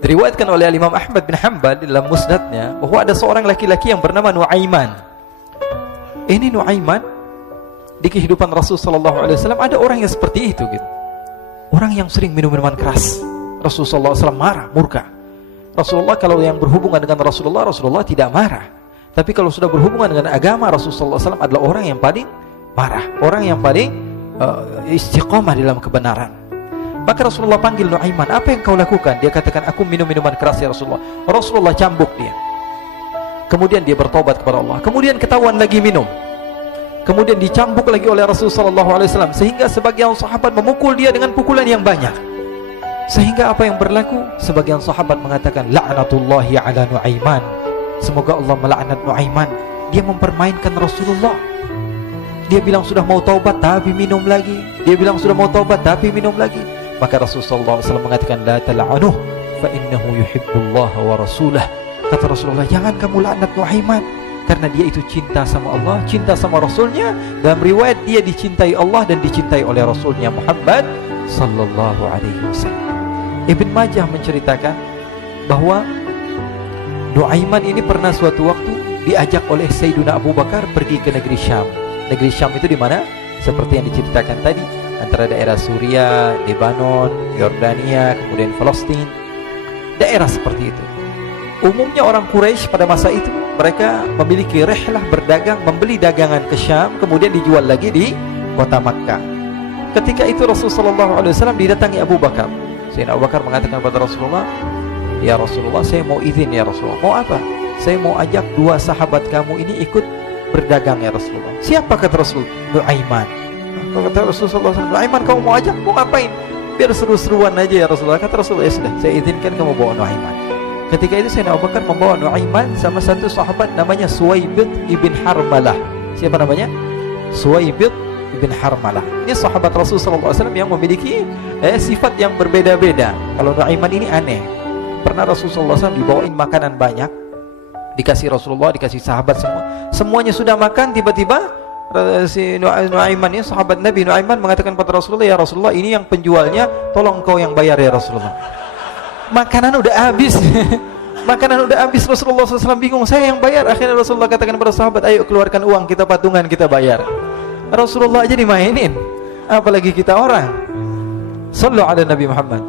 Diriwayatkan oleh Imam Ahmad bin Hanbal dalam musnadnya bahwa ada seorang laki-laki yang bernama Nuaiman. Ini Nuaiman, di kehidupan Rasul sallallahu alaihi wasallam ada orang yang seperti itu gitu. Orang yang sering minum minuman keras. Rasul sallallahu alaihi wasallam marah, murka. Rasulullah kalau yang berhubungan dengan Rasulullah tidak marah. Tapi kalau sudah berhubungan dengan agama, Rasul sallallahu alaihi wasallam adalah orang yang paling marah, orang yang paling istiqamah dalam kebenaran. Maka Rasulullah panggil Nuaiman, apa yang kau lakukan? Dia katakan, aku minum minuman keras ya Rasulullah. Rasulullah cambuk dia. Kemudian dia bertobat kepada Allah. Kemudian ketahuan lagi minum. Kemudian dicambuk lagi oleh Rasulullah SAW, sehingga sebagian sahabat memukul dia dengan pukulan yang banyak. Sehingga apa yang berlaku? Sebagian sahabat mengatakan, la'natullahi ala Nuaiman. Semoga Allah melaknat Nuaiman. Dia mempermainkan Rasulullah. Dia bilang sudah mau taubat tapi minum lagi. Dia bilang sudah mau taubat tapi minum lagi. Maka Rasulullah SAW mengatakan, la tal'anuh fa innahu yuhibbullah wa rasulah. Kata Rasulullah, jangan kamu laknat Nuaiman, karena dia itu cinta sama Allah, cinta sama Rasulnya. Dalam riwayat dia dicintai Allah dan dicintai oleh Rasulnya Muhammad sallallahu alaihi wasallam. Ibn Majah menceritakan bahwa Nuaiman ini pernah suatu waktu diajak oleh Sayyiduna Abu Bakar pergi ke negeri Syam. Negeri Syam itu di mana? Seperti yang diceritakan tadi, antara daerah Suriah, Lebanon, Yordania, kemudian Palestina. Daerah seperti itu. Umumnya orang Quraisy pada masa itu mereka memiliki rihlah berdagang, membeli dagangan ke Syam, kemudian dijual lagi di kota Makkah. Ketika itu Rasulullah SAW didatangi Abu Bakar. Sayyidina Abu Bakar mengatakan kepada Rasulullah, ya Rasulullah, saya mau izin ya Rasulullah. Mau apa? Saya mau ajak dua sahabat kamu ini ikut berdagang ya Rasulullah. Siapa? Kata Rasul? Nuaiman. Kata Rasulullah SAW, Nuaiman kamu mau ajak? Mau ngapain? Biar seru-seruan aja ya Rasulullah. Kata Rasulullah, ya sudah, saya izinkan kamu bawa Nuaiman. Ketika itu Sayyidina Abu Bakar membawa Nuaiman sama satu sahabat namanya Suwaibid ibn Harmalah. Siapa namanya? Suwaibid ibn Harmalah. Ini sahabat Rasulullah SAW yang memiliki sifat yang berbeda-beda. Kalau Nuaiman ini aneh. Pernah Rasulullah SAW dibawain makanan banyak, dikasih Rasulullah, dikasih sahabat semua. Semuanya sudah makan, tiba-tiba si Nuaiman ini, sahabat Nabi Nuaiman mengatakan kepada Rasulullah, ya Rasulullah, ini yang penjualnya, tolong engkau yang bayar ya Rasulullah. Makanan udah habis. Makanan udah habis. Rasulullah SAW bingung, saya yang bayar. Akhirnya Rasulullah katakan kepada sahabat, ayo keluarkan uang, kita patungan, kita bayar. Rasulullah aja dimainin, apalagi kita orang. Sallu ala Nabi Muhammad.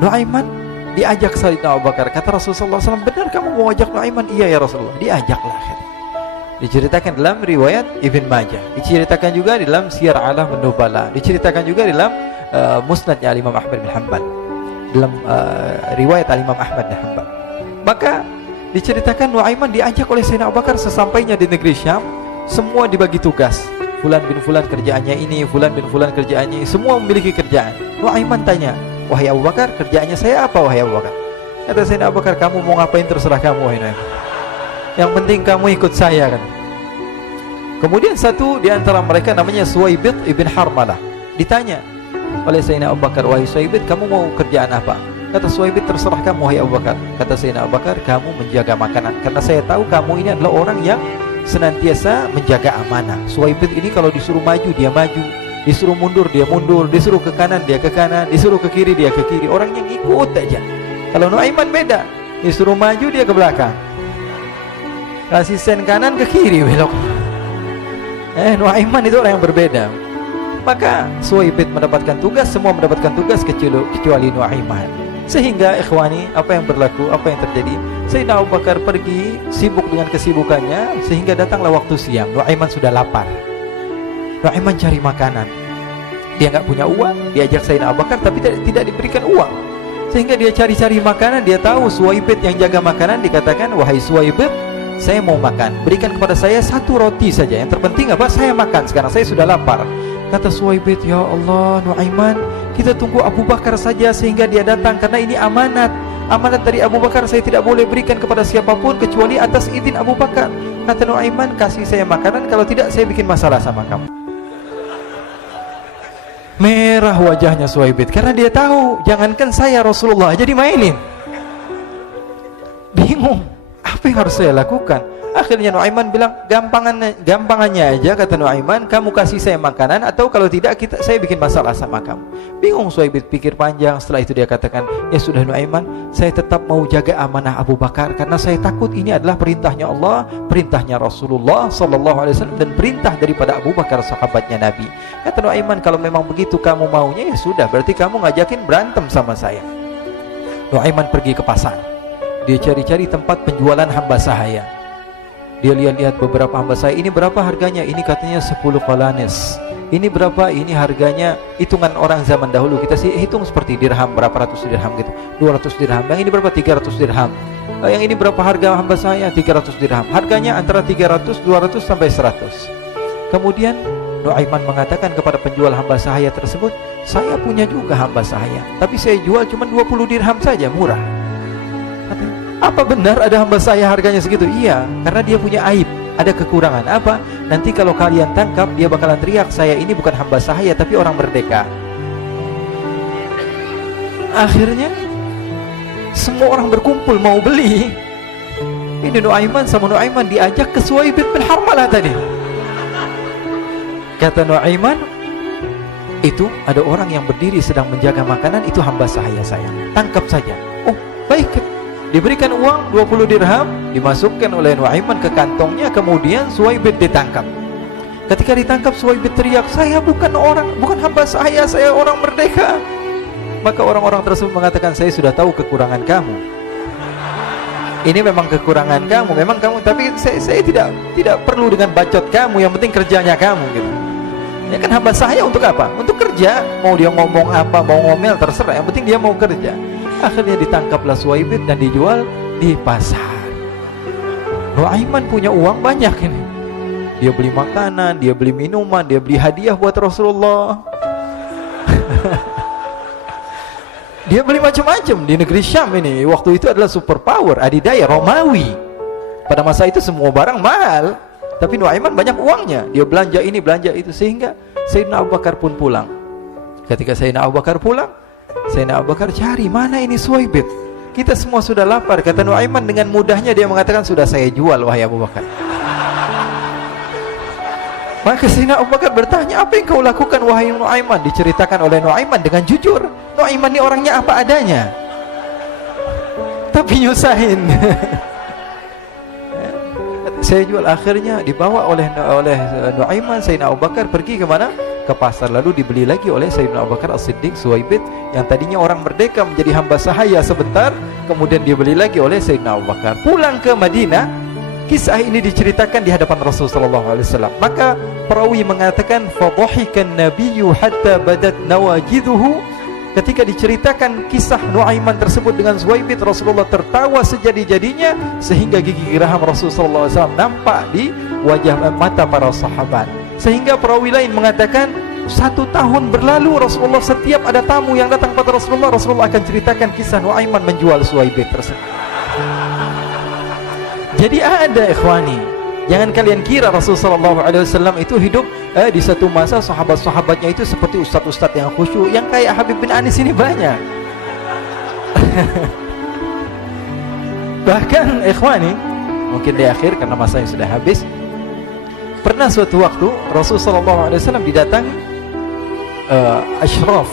Nuaiman diajak Sayyidina Abu Bakar. Kata Rasulullah SAW, benar kamu mau ajak Nuaiman? Iya ya Rasulullah. Diajaklah akhirnya. Diceritakan dalam riwayat Ibn Majah, diceritakan juga dalam Siyar A'lam An-Nubala, diceritakan juga dalam musnadnya Imam Ahmad bin Hanbal, dalam riwayat Imam Ahmad bin Hanbal. Maka diceritakan Nuaiman diajak oleh Sayyidina Abu Bakar. Sesampainya di negeri Syam, semua dibagi tugas. Fulan bin Fulan kerjaannya ini, Fulan bin Fulan kerjaannya ini, semua memiliki kerjaan. Nuaiman tanya, wahai Abu Bakar, kerjaannya saya apa wahai Abu Bakar? Kata Sayyidina Abu Bakar, kamu mau ngapain terserah kamu wahai Nuaiman. Yang penting kamu ikut saya kan. Kemudian satu di antara mereka namanya Suwaibid ibn Harmalah ditanya oleh Sayyidina Abu Bakar, wahai Suwaibid, kamu mau kerjaan apa? Kata Suwaibid, terserah kamu wahai Abu Bakar. Kata Sayyidina Abu Bakar, kamu menjaga makanan, karena saya tahu kamu ini adalah orang yang senantiasa menjaga amanah. Suwaibid ini kalau disuruh maju dia maju, disuruh mundur dia mundur, disuruh ke kanan dia ke kanan, disuruh ke kiri dia ke kiri. Orang yang ikut aja. Kalau Nuaiman beda, disuruh maju dia ke belakang, kasih sen kanan ke kiri belok. Nuaiman itu orang yang berbeda. Maka Suwaibid mendapatkan tugas, semua mendapatkan tugas kecuali Nuaiman. Sehingga ikhwani, apa yang berlaku, apa yang terjadi? Sayyidina Abu Bakar pergi sibuk dengan kesibukannya, sehingga datanglah waktu siang. Nuaiman sudah lapar. Nuaiman cari makanan. Dia nggak punya uang, diajak Sayyidina Abu Bakar tapi tidak diberikan uang. Sehingga dia cari-cari makanan. Dia tahu Suwaibid yang jaga makanan, dikatakan, wahai Suwaibid, saya mau makan, berikan kepada saya satu roti saja. Yang terpenting apa? Saya makan sekarang, saya sudah lapar. Kata Suwaibid, ya Allah Nuaiman, kita tunggu Abu Bakar saja sehingga dia datang, karena ini amanat. Amanat dari Abu Bakar, saya tidak boleh berikan kepada siapapun kecuali atas izin Abu Bakar. Kata Nuaiman, kasih saya makanan, kalau tidak saya bikin masalah sama kamu. Merah wajahnya Suwaibid, karena dia tahu, jangankan saya, Rasulullah jadi mainin. Bingung, apa yang harus saya lakukan? Akhirnya Nuaiman bilang, gampangannya aja, kata Nuaiman, kamu kasih saya makanan, atau kalau tidak saya bikin masalah sama kamu. Bingung Suhaib pikir panjang. Setelah itu dia katakan, ya sudah Nuaiman, saya tetap mau jaga amanah Abu Bakar, karena saya takut ini adalah perintahnya Allah, perintahnya Rasulullah SAW, dan perintah daripada Abu Bakar, sahabatnya Nabi. Kata Nuaiman, kalau memang begitu kamu maunya, ya sudah, berarti kamu ngajakin berantem sama saya. Nuaiman pergi ke pasar. Dia cari-cari tempat penjualan hamba sahaya. Dia lihat-lihat beberapa hamba sahaya. Ini berapa harganya? Ini katanya 10 qalanes. Ini berapa? Ini harganya, hitungan orang zaman dahulu, kita sih hitung seperti dirham, berapa ratus dirham gitu, 200 dirham. Yang ini berapa? 300 dirham. Yang ini berapa harga hamba sahaya? 300 dirham. Harganya antara 300, 200 sampai 100. Kemudian Nuaiman mengatakan kepada penjual hamba sahaya tersebut, saya punya juga hamba sahaya, tapi saya jual cuma 20 dirham saja, murah. Katanya, apa benar ada hamba saya harganya segitu? Iya, karena dia punya aib, ada kekurangan. Apa? Nanti kalau kalian tangkap, dia bakalan teriak, saya ini bukan hamba sahaya tapi orang merdeka. Akhirnya semua orang berkumpul mau beli. Ini Nuaiman sama Nuaiman diajak ke Suhaib bin Harmalah tadi. Kata Nuaiman, itu ada orang yang berdiri sedang menjaga makanan, itu hamba sahaya saya, tangkap saja. Oh baik. Diberikan uang 20 dirham, dimasukkan oleh Nuaiman ke kantongnya. Kemudian Suhaib ditangkap. Ketika ditangkap, Suhaib teriak, saya bukan hamba saya orang merdeka. Maka orang-orang tersebut mengatakan, saya sudah tahu kekurangan kamu. Ini memang kekurangan kamu, memang kamu, tapi saya tidak perlu dengan bacot kamu, yang penting kerjanya kamu gitu. Ya kan hamba saya untuk apa? Untuk kerja. Mau dia ngomong apa, mau ngomel, terserah, yang penting dia mau kerja. Akhirnya ditangkaplah Suhaib dan dijual di pasar. Nuaiman punya uang banyak ini. Dia beli makanan, dia beli minuman, dia beli hadiah buat Rasulullah. Dia beli macam-macam di negeri Syam ini. Waktu itu adalah superpower, adidaya Romawi. Pada masa itu semua barang mahal, tapi Nuaiman banyak uangnya. Dia belanja ini, belanja itu, sehingga Sayyidina Abu Bakar pun pulang. Ketika Sayyidina Abu Bakar pulang, Sayyidina Abu Bakar cari, mana ini Suhaib? Kita semua sudah lapar. Kata Nuaiman dengan mudahnya dia mengatakan, sudah saya jual wahai Abu Bakar. Maka Sayyidina Abu Bakar bertanya, apa yang kau lakukan wahai Nuaiman? Diceritakan oleh Nuaiman dengan jujur. Nuaiman ini orangnya apa adanya, tapi nyusahin. Saya jual. Akhirnya dibawa oleh Nuaiman, Sayyidina Abu Bakar pergi kemana? Ke pasar. Lalu dibeli lagi oleh Sayyidina Abu Bakar As-Siddiq, Suhaib yang tadinya orang merdeka menjadi hamba sahaya sebentar, kemudian dibeli lagi oleh Sayyidina Abu Bakar. Pulang ke Madinah, kisah ini diceritakan di hadapan Rasulullah SAW. Maka perawi mengatakan, fadhahikan nabiyyu hatta badat nawajiduhu. Ketika diceritakan kisah Nuaiman tersebut dengan Suhaib, Rasulullah tertawa sejadi-jadinya sehingga gigi geraham Rasulullah SAW nampak di wajah mata para sahabat. Sehingga perawi lain mengatakan, 1 tahun berlalu Rasulullah, setiap ada tamu yang datang pada Rasulullah akan ceritakan kisah Nuaiman menjual Suhaib tersebut. Jadi ada ikhwani, jangan kalian kira Rasulullah SAW itu hidup di satu masa sahabat-sahabatnya itu seperti ustadz-ustadz yang khusyuk, yang kayak Habib bin Anis ini banyak. Bahkan ikhwani, mungkin di akhir karena masanya sudah habis, pernah suatu waktu Rasulullah SAW didatangi asyraf,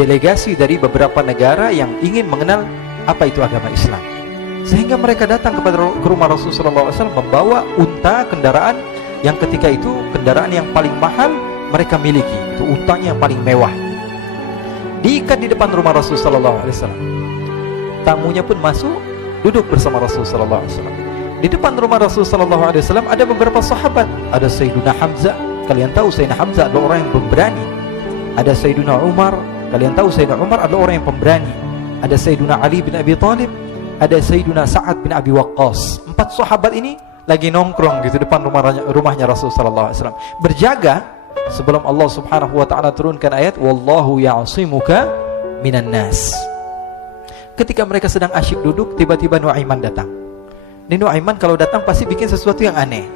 delegasi dari beberapa negara yang ingin mengenal apa itu agama Islam. Sehingga mereka datang ke rumah Rasulullah SAW membawa unta, kendaraan yang ketika itu kendaraan yang paling mahal mereka miliki. Itu untanya yang paling mewah. Diikat di depan rumah Rasulullah SAW. Tamunya pun masuk, duduk bersama Rasulullah SAW. Di depan rumah Rasulullah SAW ada beberapa sahabat. Ada Sayyiduna Hamzah. Kalian tahu Sayyidina Hamzah adalah orang yang pemberani. Ada Sayyiduna Umar. Kalian tahu Sayyidina Umar adalah orang yang pemberani. Ada Sayyiduna Ali bin Abi Thalib. Ada Sayyiduna Sa'ad bin Abi Waqqas. 4 sahabat ini lagi nongkrong gitu depan rumahnya Rasulullah SAW, berjaga sebelum Allah Subhanahu wa ta'ala turunkan ayat wallahu ya'simuka minan nas. Ketika mereka sedang asyik duduk, tiba-tiba Nuaiman datang. Ini Nuaiman kalau datang pasti bikin sesuatu yang aneh.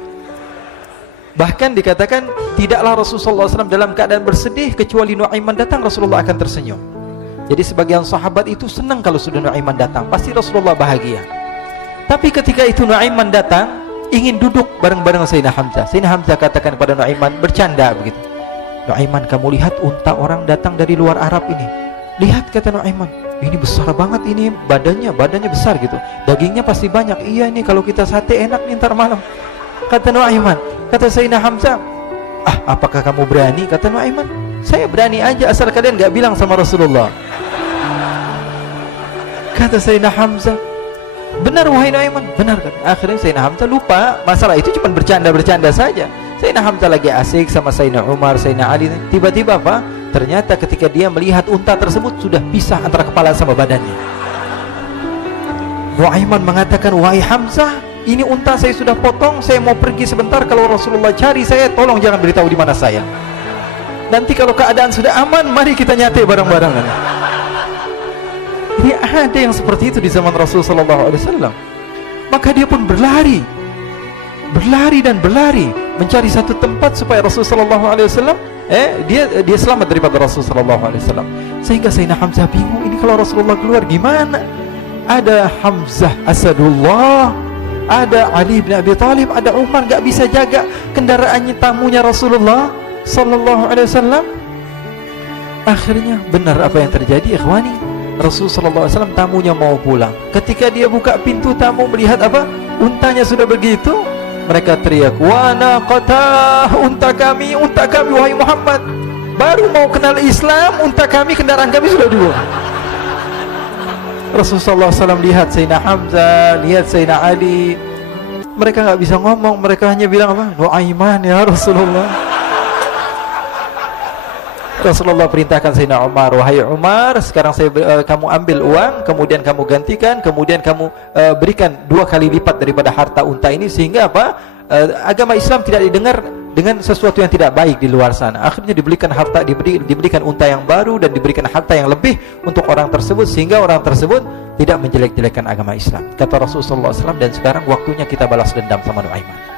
Bahkan dikatakan tidaklah Rasulullah SAW dalam keadaan bersedih, kecuali Nuaiman datang Rasulullah akan tersenyum. Jadi sebagian sahabat itu senang kalau sudah Nuaiman datang, pasti Rasulullah bahagia. Tapi ketika itu Nuaiman datang, ingin duduk bareng-bareng Sayyidina Hamzah. Sayyidina Hamzah katakan kepada Nuaiman, bercanda begitu, Nuaiman, kamu lihat unta orang datang dari luar Arab ini. Lihat, kata Nuaiman, ini besar banget, ini badannya besar gitu, dagingnya pasti banyak. Iya, ini kalau kita sate enak nih ntar malam, kata Nuaiman. Kata Sayyidina Hamzah, apakah kamu berani? Kata Nuaiman, saya berani aja asal kalian gak bilang sama Rasulullah. Kata Sayyidina Hamzah, benar wahai Nuaiman, benar kan? Akhirnya Sayyidina Hamzah lupa masalah itu, cuma bercanda-bercanda saja. Sayyidina Hamzah lagi asik sama Sayyidina Umar, Sayyidina Ali. Tiba-tiba apa? Ternyata ketika dia melihat unta tersebut sudah pisah antara kepala sama badannya. Nuaiman mengatakan, wahai Hamzah, ini unta saya sudah potong, saya mau pergi sebentar. Kalau Rasulullah cari saya, tolong jangan beritahu di mana saya. Nanti kalau keadaan sudah aman, mari kita nyate bareng-bareng. Ini ada yang seperti itu di zaman Rasulullah SAW. Maka dia pun berlari dan berlari mencari satu tempat supaya Rasulullah SAW dia selamat daripada Rasulullah SAW. Sehingga Sayyidina Hamzah bingung, ini kalau Rasulullah keluar gimana? Ada Hamzah Asadullah, ada Ali bin Abi Thalib, ada Umar, gak bisa jaga kendaraannya, tamunya Rasulullah Sallallahu Alaihi Wasallam. Akhirnya benar apa yang terjadi, ikhwani. Rasulullah SAW tamunya mau pulang. Ketika dia buka pintu, tamu melihat apa? Untanya sudah begitu. Mereka teriak, wa naqatah, unta kami wahai Muhammad. Baru mau kenal Islam, unta kami, kendaraan kami sudah dua. Rasulullah SAW lihat Sayyidina Hamzah, lihat Sayyidina Ali. Mereka gak bisa ngomong, mereka hanya bilang apa? Nuaiman ya Rasulullah. Rasulullah perintahkan Sayyidina Umar, wahai Umar, sekarang kamu ambil uang, kemudian kamu gantikan, kemudian kamu berikan 2 kali lipat daripada harta unta ini, sehingga apa? Agama Islam tidak didengar dengan sesuatu yang tidak baik di luar sana. Akhirnya diberikan harta, diberikan unta yang baru dan diberikan harta yang lebih untuk orang tersebut, sehingga orang tersebut tidak menjelek-jelekan agama Islam. Kata Rasulullah SAW, dan sekarang waktunya kita balas dendam sama Nuaiman.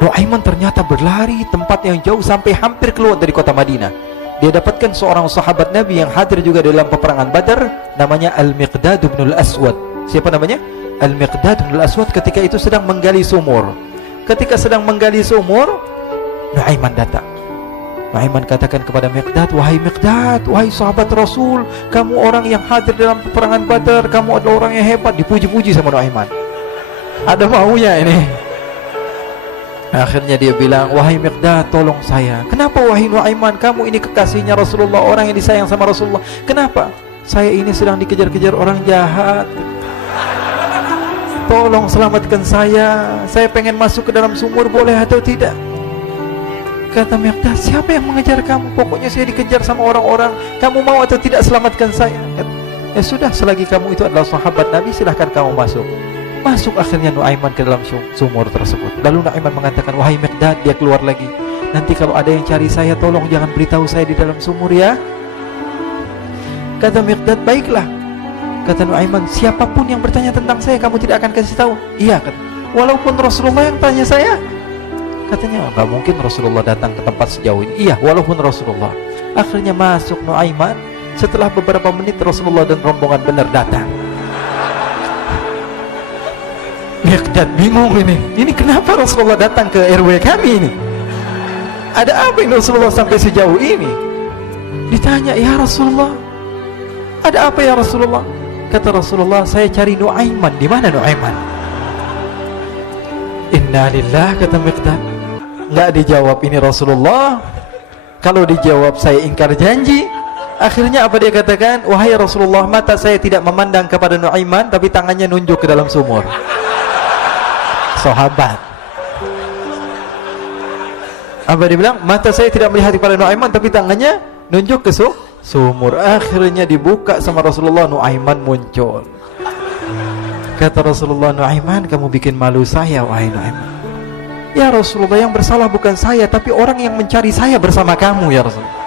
Nuaiman ternyata berlari tempat yang jauh sampai hampir keluar dari kota Madinah. Dia dapatkan seorang sahabat Nabi yang hadir juga dalam peperangan Badar, namanya Al-Miqdad bin Al-Aswad. Siapa namanya? Al-Miqdad bin Al-Aswad ketika itu sedang menggali sumur. Ketika sedang menggali sumur, Nuaiman datang. Nuaiman katakan kepada Miqdad, wahai Miqdad, wahai sahabat Rasul, kamu orang yang hadir dalam peperangan Badar, kamu adalah orang yang hebat. Dipuji-puji sama Nuaiman. Ada maunya ini. Akhirnya dia bilang, wahai Miqdad, tolong saya. Kenapa wahai Nuaiman? Kamu ini kekasihnya Rasulullah, orang yang disayang sama Rasulullah. Kenapa? Saya ini sedang dikejar-kejar orang jahat. Tolong selamatkan saya. Saya pengen masuk ke dalam sumur, boleh atau tidak? Kata Miqdad, siapa yang mengejar kamu? Pokoknya saya dikejar sama orang-orang. Kamu mau atau tidak selamatkan saya? Ya sudah, selagi kamu itu adalah sahabat Nabi, silahkan kamu masuk. Masuk akhirnya Nuaiman ke dalam sumur tersebut. Lalu Nuaiman mengatakan, wahai Miqdad, dia keluar lagi. Nanti kalau ada yang cari saya, tolong jangan beritahu saya di dalam sumur ya. Kata Miqdad, baiklah. Kata Nuaiman, siapapun yang bertanya tentang saya, kamu tidak akan kasih tahu? Iya, kata. Walaupun Rasulullah yang tanya saya? Katanya, enggak mungkin Rasulullah datang ke tempat sejauh ini. Iya, walaupun Rasulullah. Akhirnya masuk Nuaiman. Setelah beberapa menit, Rasulullah dan rombongan benar datang. Miqdad bingung ini. Ini kenapa Rasulullah datang ke RW kami ini? Ada apa ini Rasulullah sampai sejauh ini? Ditanya, ya Rasulullah, ada apa ya Rasulullah? Kata Rasulullah, saya cari Nuaiman. Di mana Nuaiman? Innalillah, kata Miqdad. Nggak dijawab ini Rasulullah. Kalau dijawab saya ingkar janji. Akhirnya apa dia katakan? Wahai Rasulullah, mata saya tidak memandang kepada Nuaiman, tapi tangannya nunjuk ke dalam sumur. Sahabat. Apa dia bilang? Mata saya tidak melihat kepada Nuaiman, tapi tangannya nunjuk ke sumur. Akhirnya dibuka sama Rasulullah, Nuaiman muncul. Kata Rasulullah, Nuaiman, kamu bikin malu saya, wahai Nuaiman. Ya Rasulullah, yang bersalah bukan saya, tapi orang yang mencari saya bersama kamu, ya Rasulullah.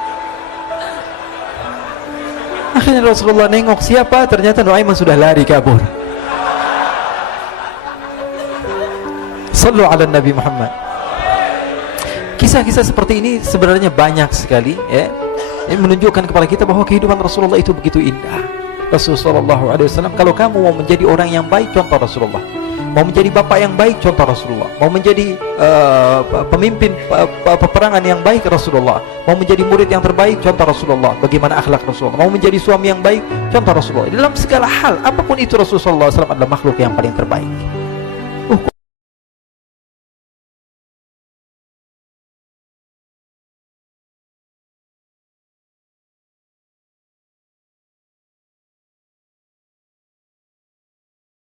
Akhirnya Rasulullah nengok, siapa? Ternyata Nuaiman sudah lari kabur. Sallu ala Nabi Muhammad. Kisah-kisah seperti ini sebenarnya banyak sekali, ya. Ini menunjukkan kepada kita bahwa kehidupan Rasulullah itu begitu indah. Rasulullah SAW, kalau kamu mau menjadi orang yang baik, contoh Rasulullah. Mau menjadi bapak yang baik, contoh Rasulullah. Mau menjadi pemimpin peperangan yang baik, Rasulullah. Mau menjadi murid yang terbaik, contoh Rasulullah. Bagaimana akhlak Rasulullah. Mau menjadi suami yang baik, contoh Rasulullah. Dalam segala hal, apapun itu, Rasulullah SAW adalah makhluk yang paling terbaik.